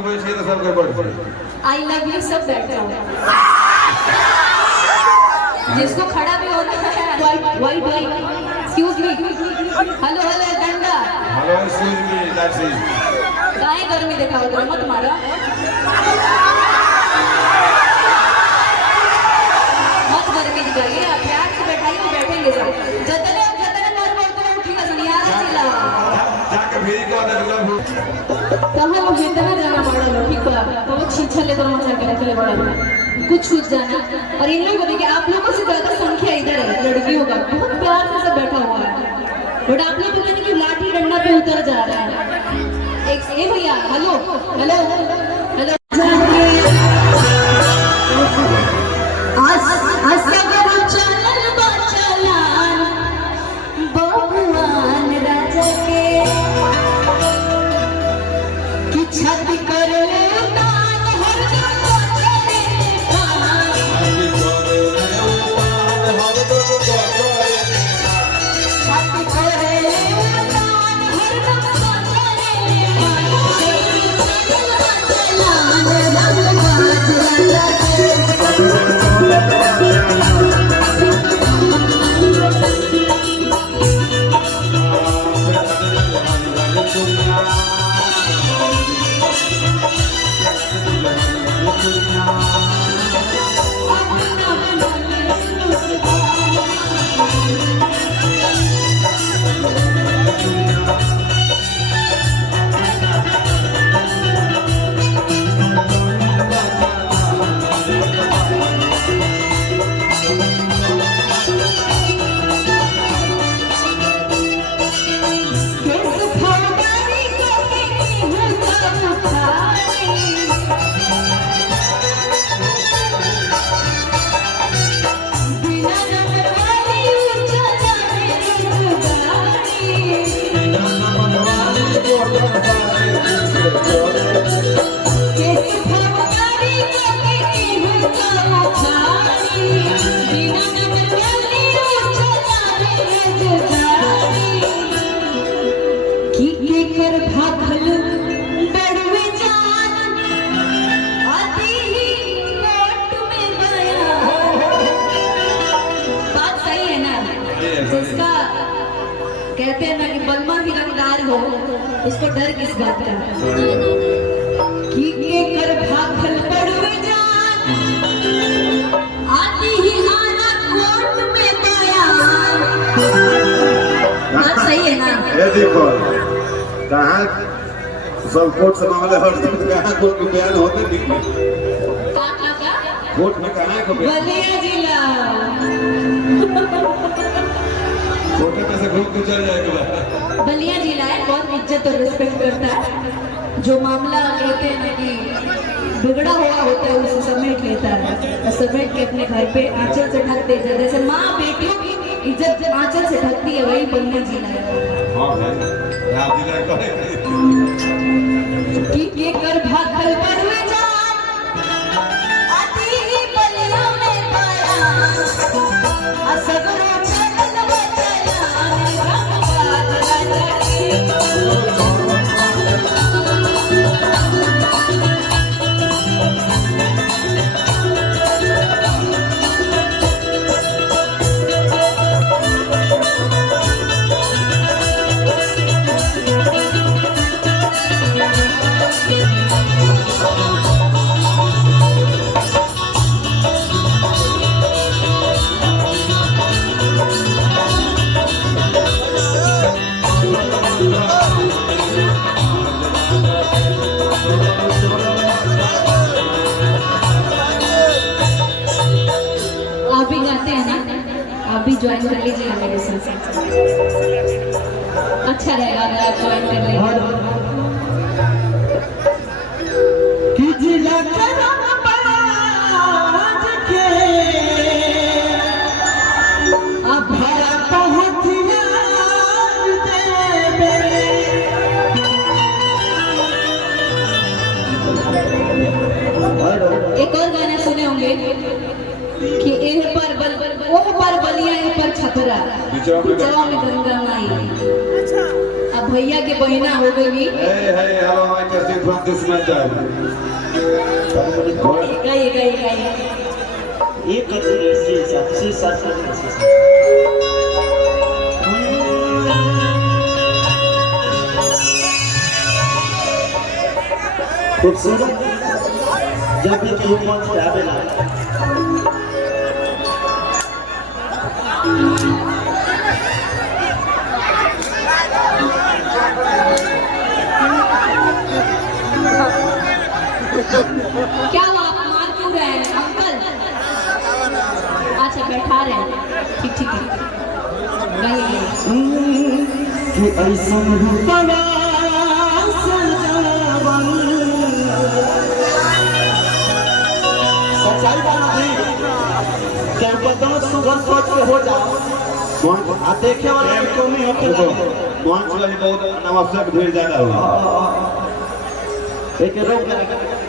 I love you सब बैठे हो, जिसको खड़ा भी होना है wait excuse me, hello hello डंडा, hello excuse me, that's it. काहे गर्मी दिखाओ तो मत मारो, मत गर्मी दिखाइए, आप प्यार से बैठाइए, बैठेंगे सब जतने मर बोलते हैं उठेगा सुनियारा चिल्ला जाके भेज के ऑर्डर लव कहाँ लोग इतना जाना पड़ा लो ठीक है तो वो छीछा ले तो मचा के रख ले बड़ा कुछ जाना। और इन लोगों को देखिए आप लोगों से ज्यादा संख्या इधर है लड़कियों का, बहुत प्यार से सब बैठा हुआ है, बट आप लोग कहते कि लाठी डंडा पे उतर जा रहा है। एक ए भैया हेलो हेलो हेलो छाती कर जिसका कहते हैं ना कि बलमा ही रंगदार हो, उसको डर किस बात का कि कर भागल पड़वे जान आती ही आना कोर्ट में बयान। बात सही है ना? ये देखो कहाँ सब कोर्ट से मामले हर दिन कहाँ कोर्ट में बयान होते नहीं, कोर्ट में कहाँ को बलिया जिला बलिया जिला है, बहुत इज्जत और रिस्पेक्ट करता है, जो मामला कहते हैं ना कि बिगड़ा हुआ होता है उसे समेट लेता है और समेट के अपने घर पे आंचल से ढक देता है। जैसे माँ बेटियों की इज्जत आंचल से ढकती है, वही बलिया जिला है। कि ये कर भागल पड़वे जान आती ही बलिया में पाया असगरो ज्वाइन कर लीजिए मेरे साथ, अच्छा रहेगा अगर आप ज्वाइन कर लेंगे। एक और गाना सुने होंगे कि इन पर बलिया इन पर छपरा बिचवा में गंगा माई। अब भैया के बहिना हो गई। Hey, hello, my Justin from this matter. गई गई गई एक सबसे खूबसूरत जब भी केहू मंच पे आवेला क्या हुआ, आप मार क्यों रहे हैं अंकल? अच्छा बैठा रहे हैं, ठीक ठीक ठीक। गई कि ऐसा रूपवा सच्चाई बात नहीं क्या बताओ सुबह सोच के हो जाओ आ देखे वाले को नहीं होते मंच वाली बहुत अनावश्यक भीड़ ज्यादा हुआ। एक रोक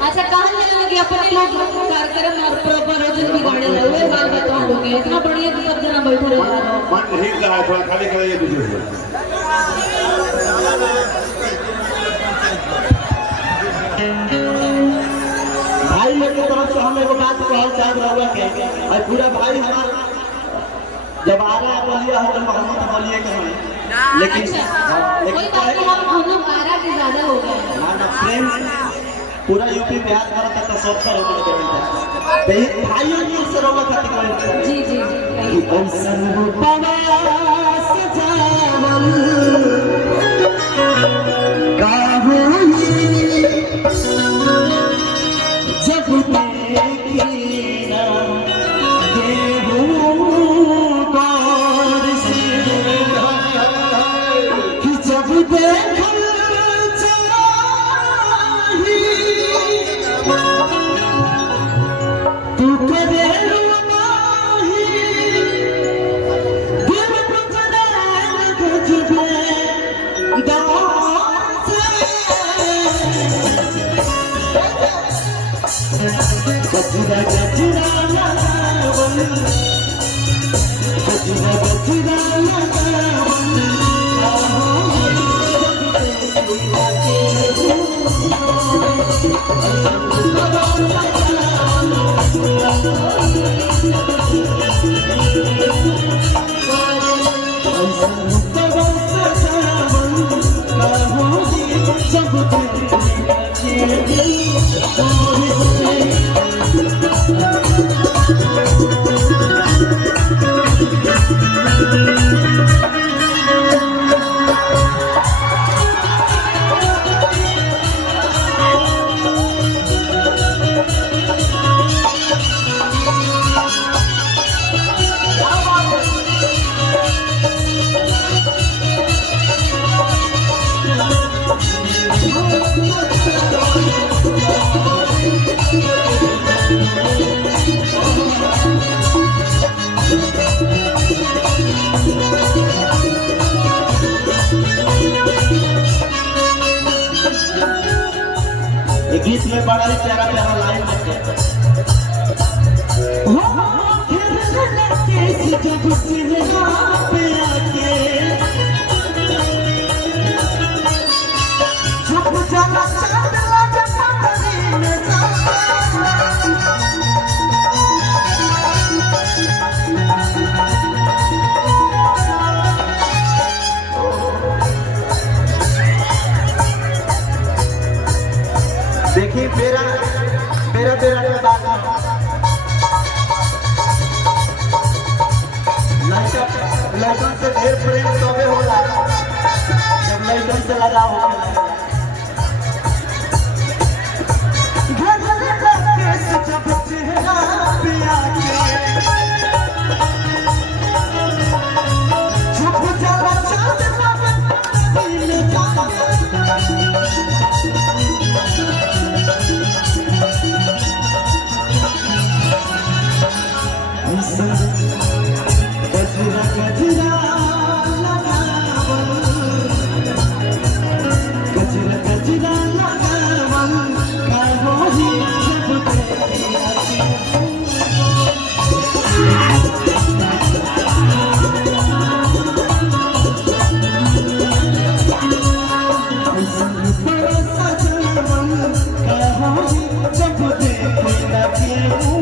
अच्छा कहने लगे अपने लोग कार्यक्रम और प्रयोजन बिगाड़े रहे हुए बात बताओ हो गया इतना बढ़िया कि सब जना बैठे रहे। मन हिल रहा है, थोड़ा खाली कराइए पीछे से। भाई लोग की तरफ से हम एगो बात कहल चाह रहा है और पूरा भाई हमारा जब आ रहा है बोलिए हम मोहम्मद बोलिए के हम लेकिन कोई बात नहीं, हम लोग 12 के ज्यादा हो गए। ना प्रेम पूरा यूपी बिहार करता था सब पर होने के लिए ते भाइयों ने से रोवा खाती करे जी जी जी कि ऐसन रूपवा सजावल का होई जब देखिना देहू गौर से कि जब देखल चाही तू करे रुमाही दिल बुझना तुझे दौर से गजरा गजरा लगावन गजरा गजरा गीत में बड़ा ही प्यारा प्यारा लाइन है देखिए मेरा मेरा मेरा का बात लड़कन से ढेर प्रेम तबे होला जब लड़कन से लगा हो गजरा जब देखे न केहू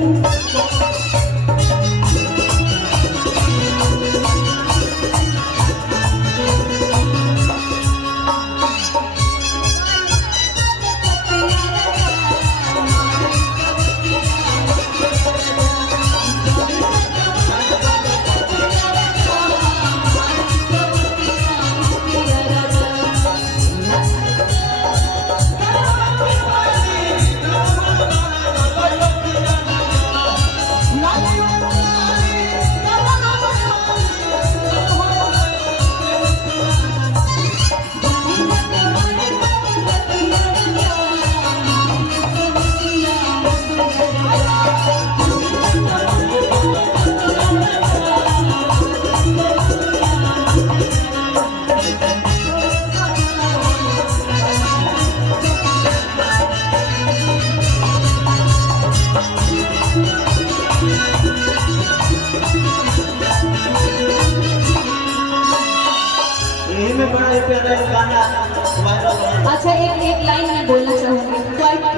अच्छा एक लाइन मैं बोलना चाहूंगी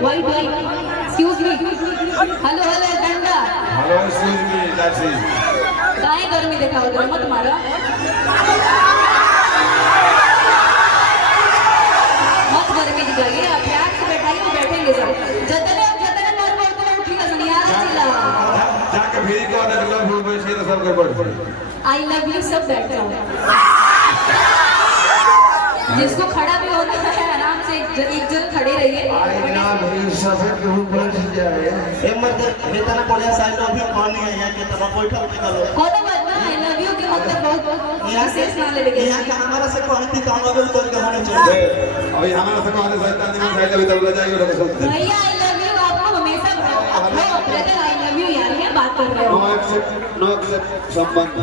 वाइट एक्सक्यूज मी हेलो डंडा hello excuse me that's it काहे गर्मी दिखाओ तो मत मारो मत गर्मी दिखाइए आप प्यार से बैठाइए तो बैठेंगे सब जतने मर बोल तो उठेगा सनियार चिल्ला जाके फिर को अगला फूल में से सब गड़बड़ आई लव यू सब बैठ जाओ जिसको खड़ा भी होना है आराम से एक जन खड़े रहिए ए मर्द बेतना बढ़िया साइड अभी पानी है यहाँ के तरफ बैठो निकलो कोनो बात ना आई लव यू के मतलब बहुत विशेष ना लेवे के यहाँ के हमारा से कहती तो हम अभी उतर के होने चाहिए अभी हमारा से कहते शैतान निमन साइड अभी तक ले जाएगा तो सब भैया आई लव यू आपको हमेशा ब्रदर आई लव यू यार क्या बात कर रहे हो नो एक्सेप्ट संबंध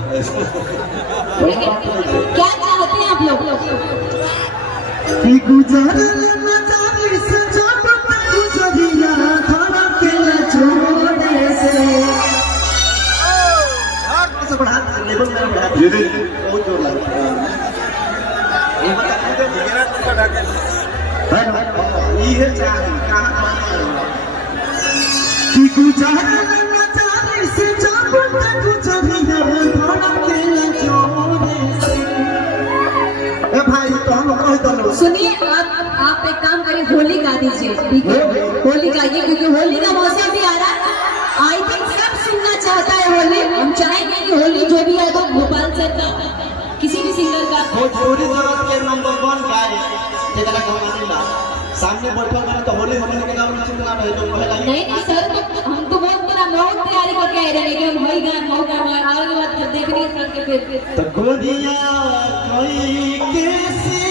क्या चाहते हैं आप लोग कि गुजरल नजर से जब तक गुजरिया धरा के छोड़े से सब बढ़ा लेवल में बढ़ा जी जी बहुत जोर लगता है ये बता मेरा तो ढक ये चाहे कहां कि गुजरल नजर से जब तक गुजरिया धरा के छोड़े से ए भाई तो हम कह दो सुनिए आप एक काम करिए होली गा दीजिए ठीक है होली गाइए क्योंकि होली का मौसम भी आ रहा है आई थिंक सब सुनना चाहता है होली हम चाहेंगे कि होली जो भी है तो गोपाल सर का किसी भी सिंगर का भोजपुरी जगत के नंबर 1 गाय जेकरा कहल जाला सामने बैठल रहे तो होली हमने के गाँव में चिंता रहे जो पहला नहीं सर तो हम तो बहुत तैयारी करके आए रहे कि हम वही गान आगे बाद देखने करके फिर तो गोदिया कोई कैसे